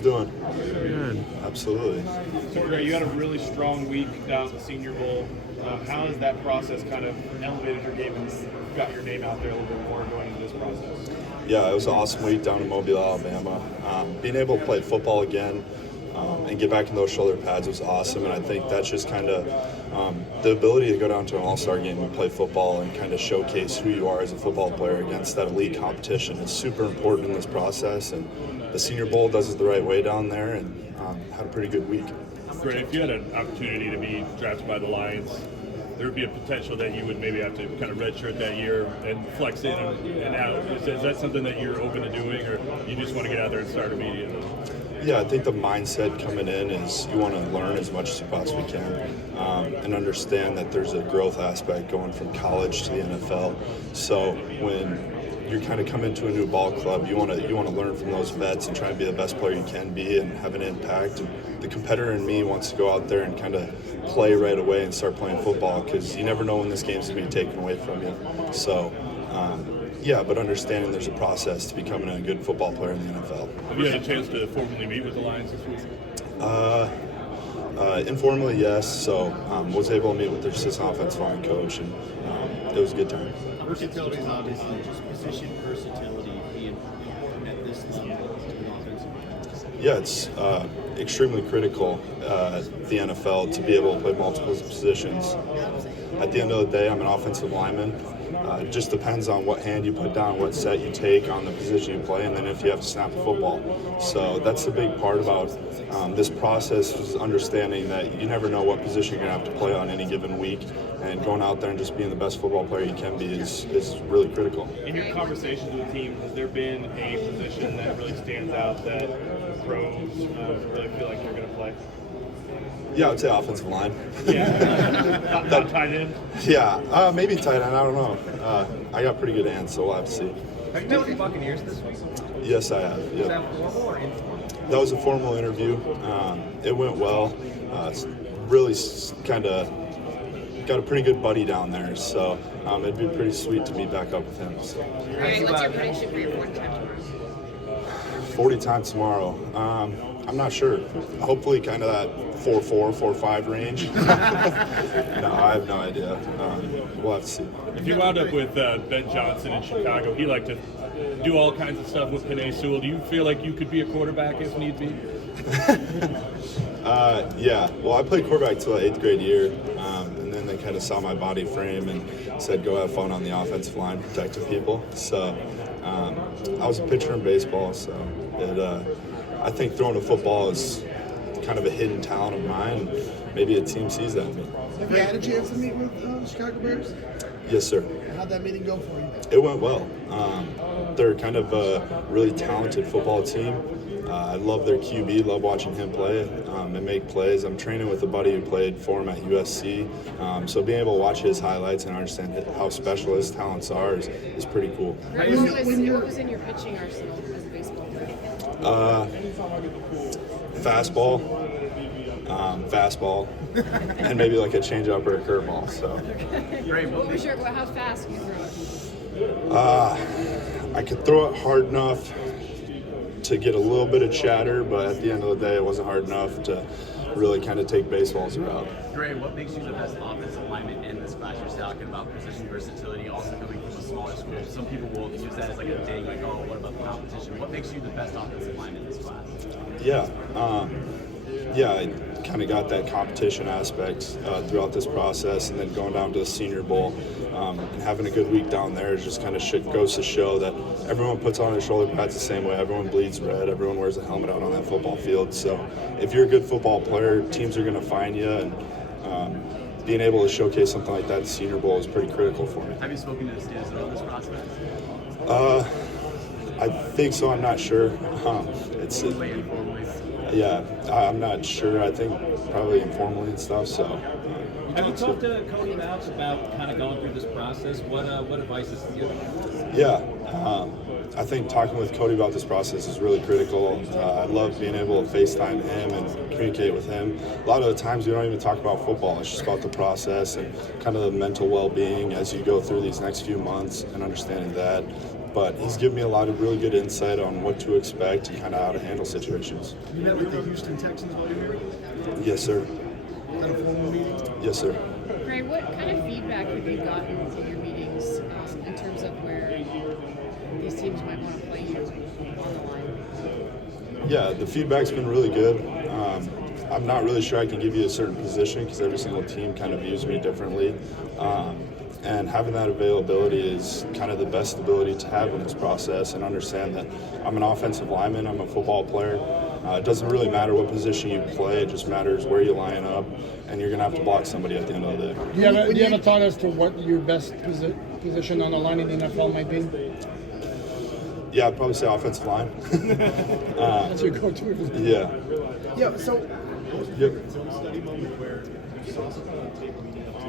Doing? Good. Absolutely. So Gray, you had a really strong week down at the Senior Bowl. How has that process kind of elevated your game and got your name out there a little bit more going into this process? Yeah, it was an awesome week down in Mobile, Alabama. Being able to play football again and get back in those shoulder pads was awesome, and I think that's just kind of the ability to go down to an all-star game and play football and kind of showcase who you are as a football player against that elite competition is super important in this process, and the Senior Bowl does it the right way down there, and had a pretty good week. Gray, if you had an opportunity to be drafted by the Lions, there would be a potential that you would maybe have to kind of redshirt that year and flex in and out. Is that something that you're open to doing, or you just want to get out there and start immediately? Yeah, I think the mindset coming in is you want to learn as much as you possibly can and understand that there's a growth aspect going from college to the NFL. So when you kind of come into a new ball club, you want to learn from those vets and try and be the best player you can be and have an impact. And the competitor in me wants to go out there and kind of play right away and start playing football because you never know when this game's going to be taken away from you. So, yeah, but understanding there's a process to becoming a good football player in the NFL. Have you had a chance to formally meet with the Lions this week? Informally, yes. So was able to meet with their assistant offensive line coach, and it was a good time. Versatility is obviously just position versatility being important at this level to an offensive. Yeah, it's extremely critical the NFL to be able to play multiple positions. At the end of the day, I'm an offensive lineman. It just depends on what hand you put down, what set you take on the position you play, and then if you have to snap the football. So that's the big part about this process is understanding that you never know what position you're going to have to play on any given week, and going out there and just being the best football player you can be is really critical. In your conversations with the team, has there been a position that really stands out that pros really feel like you're going to play? Yeah, I would say offensive line. Yeah. Not tight end? Yeah, maybe tight end. I don't know. I got pretty good hands, so we'll have to see. Have you met with the Buccaneers this week? Yes, I have. Was Yep. that formal or informal? That was a formal interview. It went well. Really kind of got a pretty good buddy down there, so it'd be pretty sweet to meet back up with him. So. What's your prediction for your 40 time tomorrow? 40 times tomorrow. I'm not sure. Hopefully kind of that 4-4, 4-5 range. No, I have no idea. We'll have to see. If you wound up with Ben Johnson in Chicago, he liked to do all kinds of stuff with Penei Sewell. Do you feel like you could be a quarterback if need be? Yeah. Well, I played quarterback till 8th grade year, and then they kind of saw my body frame and said, go have fun on the offensive line protecting people. So I was a pitcher in baseball, so I think throwing a football is kind of a hidden talent of mine, and maybe a team sees that in me. Have you had a chance to meet with the Chicago Bears? Yes, sir. How'd that meeting go for you? It went well. They're kind of a really talented football team. I love their QB, love watching him play and make plays. I'm training with a buddy who played for him at USC, so being able to watch his highlights and understand how special his talents are is pretty cool. What was in your pitching arsenal as a baseball player? Fastball, and maybe like a changeup or a curveball. So How fast can you throw it? I could throw it hard enough to get a little bit of chatter, but at the end of the day, it wasn't hard enough to really kind of take baseballs around. Gray, what makes you the best offensive lineman in this class? You're talking about position versatility, also coming from a smaller school. Some people will use that as like a ding, like, oh, what about the competition? What makes you the best offensive lineman in this class? Yeah, I kind of got that competition aspect throughout this process, and then going down to the Senior Bowl and having a good week down there is just kind of goes to show that everyone puts on their shoulder pads the same way. Everyone bleeds red. Everyone wears a helmet out on that football field. So if you're a good football player, teams are going to find you, and being able to showcase something like that at the Senior Bowl is pretty critical for me. Have you spoken to the students about this process? I think so. I'm not sure. Yeah, I'm not sure. I think probably informally and stuff. So. Have you talked to Cody Bouts about kind of going through this process? What advice is he giving? Yeah, I think talking with Cody about this process is really critical. I love being able to FaceTime him and communicate with him. A lot of the times we don't even talk about football. It's just about the process and kind of the mental well-being as you go through these next few months and understanding that. but he's given me a lot of really good insight on what to expect and kind of how to handle situations. You met with the Houston Texans while you were here? Yes, sir. Is that a formal meeting? Yes, sir. Gray, what kind of feedback have you gotten in your meetings in terms of where these teams might want to play you on the line? Yeah, the feedback's been really good. I'm not really sure I can give you a certain position because every single team kind of views me differently. And having that availability is kind of the best ability to have in this process, and understand that I'm an offensive lineman, I'm a football player. It doesn't really matter what position you play, it just matters where you line up, and you're going to have to block somebody at the end of the day. Do you have a thought as to what your best position on the line in the NFL might be? Yeah, I'd probably say offensive line. That's your go-to. Yeah. Yeah, so Yep. Study moment where you saw something on tape leading up to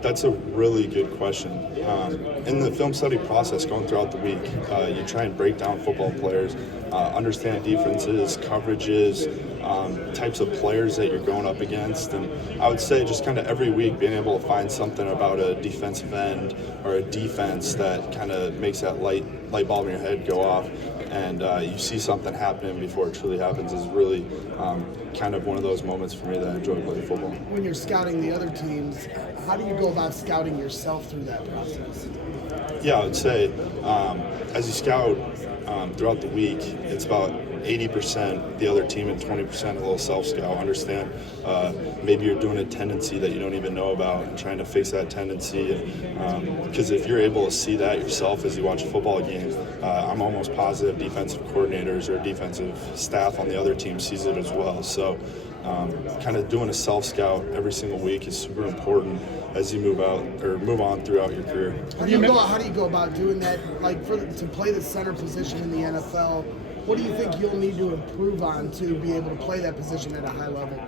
That's a really good question. In the film study process going throughout the week, you try and break down football players, understand defenses, coverages, types of players that you're going up against. And I would say just kind of every week being able to find something about a defensive end or a defense that kind of makes that light bulb in your head go off. And you see something happening before it truly happens is really kind of one of those moments for me that I enjoy playing football. when you're scouting the other teams, how do you go about scouting yourself through that process? Yeah, I would say as you scout throughout the week, it's about 80% the other team and 20% a little self-scout. Understand maybe you're doing a tendency that you don't even know about and trying to fix that tendency. Because if you're able to see that yourself as you watch a football game, I'm almost positive defensive coordinators or defensive staff on the other team sees it as well. So kind of doing a self-scout every single week is super important as you move on throughout your career. How do you go about doing that? Like to play the center position in the NFL, what do you think you'll need to improve on to be able to play that position at a high level?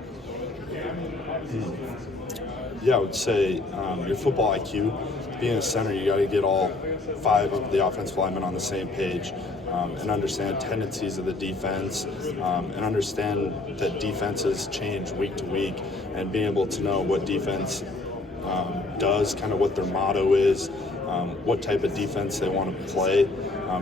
Yeah, I would say your football IQ. Being a center, you got to get all 5 of the offensive linemen on the same page and understand tendencies of the defense and understand that defenses change week to week, and being able to know what defense does, kind of what their motto is, what type of defense they want to play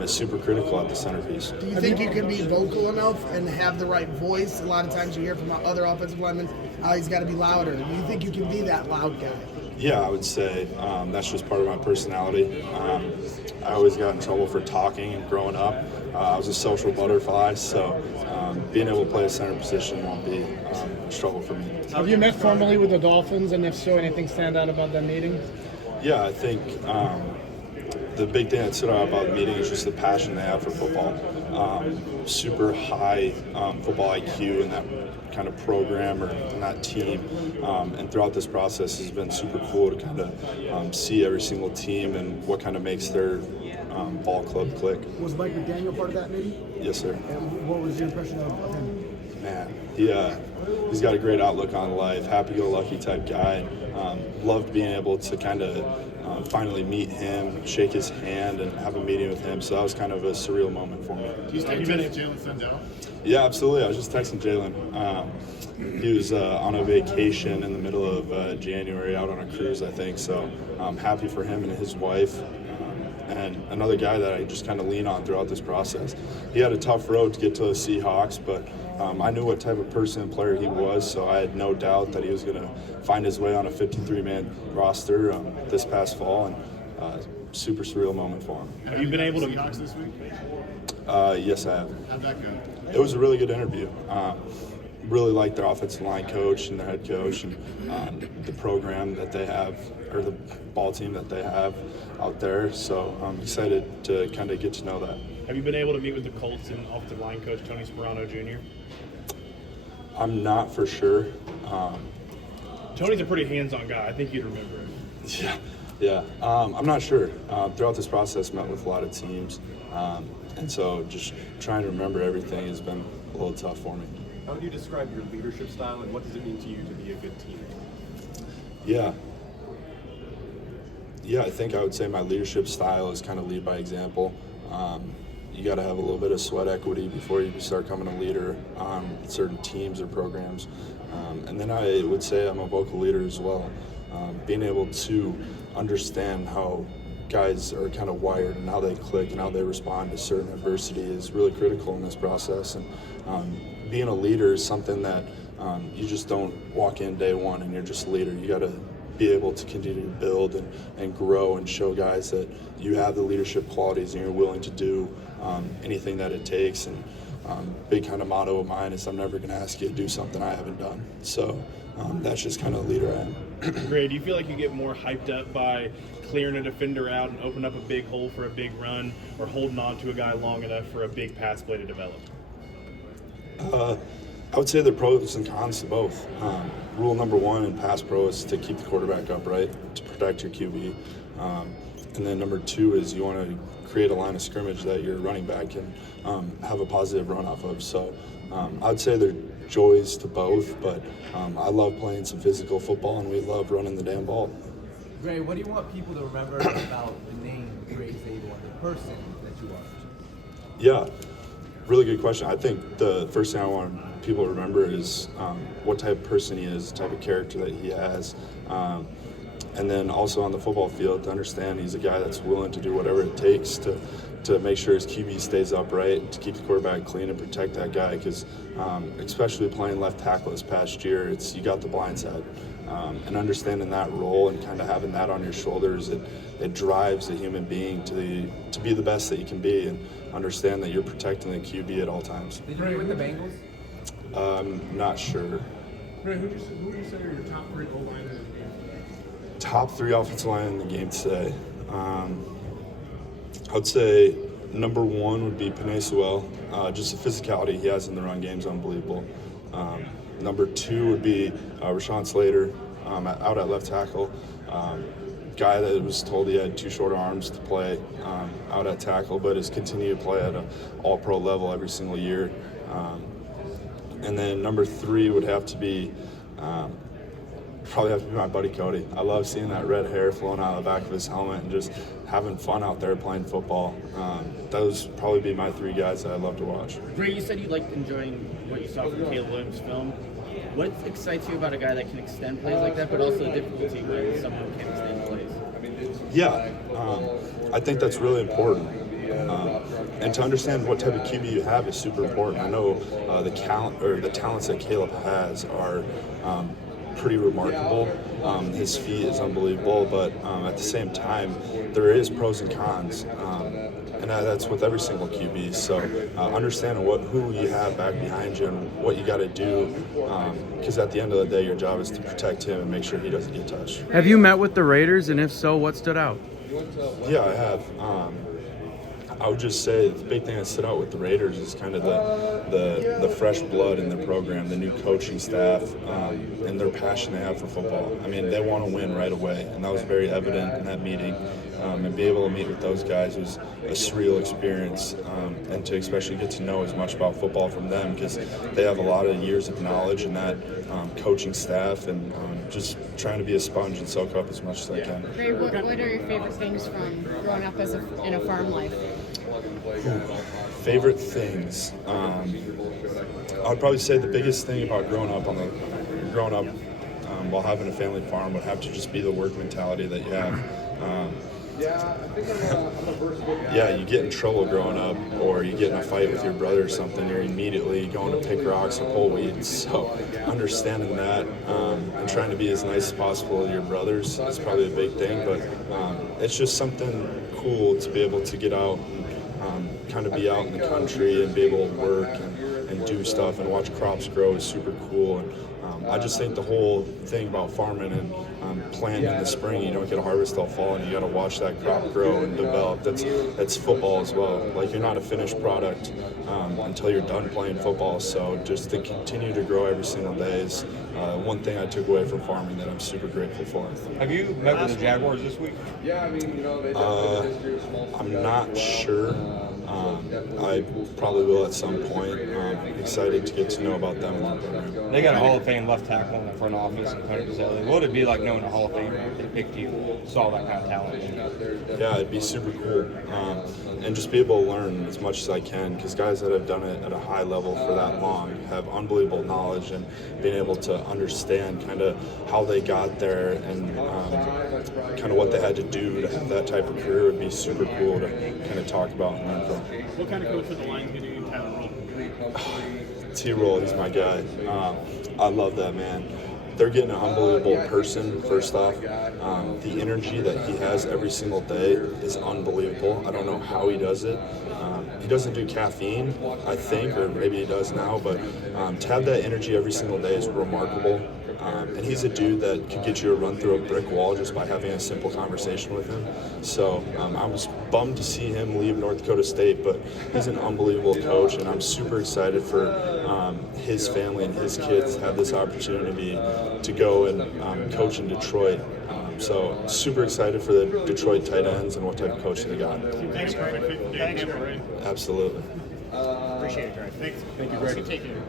is super critical at the centerpiece. Do you think you can be vocal enough and have the right voice? A lot of times you hear from other offensive linemen, oh, he's got to be louder. Do you think you can be that loud guy? Yeah, I would say that's just part of my personality. I always got in trouble for talking growing up. I was a social butterfly, so being able to play a center position won't be a struggle for me. Have you met formally with the Dolphins, and if so, anything stand out about that meeting? Yeah, I think the big thing that stood out about the meeting is just the passion they have for football. Super high football IQ in that kind of program or in that team. And throughout this process has been super cool to kind of see every single team and what kind of makes their ball club click. Was Mike McDaniel part of that meeting? Yes, sir. And what was your impression of him? Man, he's got a great outlook on life, happy-go-lucky type guy. Loved being able to kind of finally meet him, shake his hand, and have a meeting with him. So that was kind of a surreal moment for me. Have you been at Jalen Sundell? Yeah, absolutely. I was just texting Jalen. He was on a vacation in the middle of January, out on a cruise, I think. So I'm happy for him and his wife. And another guy that I just kind of lean on throughout this process. He had a tough road to get to the Seahawks, but I knew what type of person and player he was, so I had no doubt that he was going to find his way on a 53-man roster this past fall, and super surreal moment for him. Have you been able to? Seahawks this week? Yes, I have. How'd that go? It was a really good interview. Really liked their offensive line coach and their head coach and the program that they have, or the ball team that they have out there. So I'm excited to kind of get to know that. Have you been able to meet with the Colts and offensive line coach Tony Sperano Jr.? I'm not for sure. Tony's a pretty hands-on guy. I think you'd remember him. Yeah. I'm not sure. Throughout this process, met with a lot of teams, and so just trying to remember everything has been a little tough for me. How would you describe your leadership style, and what does it mean to you to be a good teammate? Yeah, I think I would say my leadership style is kind of lead by example. You got to have a little bit of sweat equity before you start becoming a leader on certain teams or programs. And then I would say I'm a vocal leader as well. being able to understand how guys are kind of wired and how they click and how they respond to certain adversity is really critical in this process. And being a leader is something that you just don't walk in day one and you're just a leader. You got to be able to continue to build and grow and show guys that you have the leadership qualities and you're willing to do anything that it takes. And big kind of motto of mine is I'm never going to ask you to do something I haven't done. So that's just kind of the leader I am. Gray, do you feel like you get more hyped up by clearing a defender out and open up a big hole for a big run, or holding on to a guy long enough for a big pass play to develop? I would say there are pros and cons to both. Rule number one in pass pro is to keep the quarterback upright, to protect your QB. And then number two is you want to create a line of scrimmage that your running back can have a positive run off of. So I'd say there are joys to both, but I love playing some physical football and we love running the damn ball. Gray, what do you want people to remember about the name Gray Zabel, the person that you are? Yeah, really good question. I think the first thing I want people to remember is what type of person he is, the type of character that he has. And then also on the football field, to understand he's a guy that's willing to do whatever it takes to make sure his QB stays upright, to keep the quarterback clean and protect that guy. Because especially playing left tackle this past year, you got the blind side. And understanding that role and kind of having that on your shoulders, it drives a human being to be the best that you can be and understand that you're protecting the QB at all times. Did you play with the Bengals? Not sure. Ray, who would you say are your top 3 goal linemen in the game? Top 3 offensive line in the game today. I'd say number 1 would be Penei Sewell. Just the physicality he has in the run game is unbelievable. Number 2 would be Rashawn Slater out at left tackle. Guy that was told he had too short arms to play out at tackle, but has continued to play at an all-pro level every single year. And then number 3 would have to be my buddy Cody. I love seeing that red hair flowing out of the back of his helmet and just having fun out there playing football. Those would probably be my 3 guys that I love to watch. Gray, you said you liked enjoying what you saw from Caleb Williams' film. What excites you about a guy that can extend plays like that, but also the difficulty when someone can extend plays? Yeah, I think that's really important. And to understand what type of QB you have is super important. I know the talents that Caleb has are pretty remarkable. His feet is unbelievable, but at the same time, there is pros and cons. And that's with every single QB. So understanding who you have back behind you and what you got to do, because at the end of the day, your job is to protect him and make sure he doesn't get touched. Have you met with the Raiders, and if so, what stood out? Yeah, I have. I would just say the big thing that stood out with the Raiders is kind of the fresh blood in their program, the new coaching staff, and their passion they have for football. I mean, they want to win right away, and that was very evident in that meeting. And be able to meet with those guys was a surreal experience, and to especially get to know as much about football from them, because they have a lot of years of knowledge in that coaching staff, and just trying to be a sponge and soak up as much as I can. Ray, what are your favorite things from growing up in a farm life? Favorite things. I would probably say the biggest thing about growing up while having a family farm would have to just be the work mentality that you have. Yeah, you get in trouble growing up, or you get in a fight with your brother or something, you're immediately going to pick rocks or pull weeds. So understanding that and trying to be as nice as possible to your brothers is probably a big thing, but it's just something cool to be able to get out and kind of be out in the country and be able to work and do stuff and watch crops grow is super cool. And I just think the whole thing about farming and planting in the spring, you don't get a harvest till fall, and you got to watch that crop grow and develop. That's football as well. Like, you're not a finished product until you're done playing football. So just to continue to grow every single day is one thing I took away from farming that I'm super grateful for. Have you met with the Jaguars this week? I'm not sure. I probably will at some point. Excited to get to know about them in the program. They got a Hall of Fame left tackle in the front office and Hunter Zelli. What would it be like knowing a Hall of Famer if they picked you, saw that kind of talent? Yeah, it'd be super cool. and just be able to learn as much as I can, because guys that have done it at a high level for that long have unbelievable knowledge, and being able to understand kind of how they got there and kind of what they had to do to have that type of career would be super cool to kind of talk about and learn from. What kind of coach are the Lions getting in Tyler Roll? T-Roll, he's my guy. I love that man. They're getting an unbelievable person, first off. The energy that he has every single day is unbelievable. I don't know how he does it. He doesn't do caffeine, I think, or maybe he does now, but to have that energy every single day is remarkable. And he's a dude that could get you to run through a brick wall just by having a simple conversation with him. So I was bummed to see him leave North Dakota State, but he's an unbelievable coach, and I'm super excited for his family and his kids to have this opportunity to go and coach in Detroit. So super excited for the Detroit tight ends and what type of coach they got. Thanks, Greg. Thanks, Greg. Absolutely. Appreciate it, Greg. Thanks. Thank you, Greg. Take care.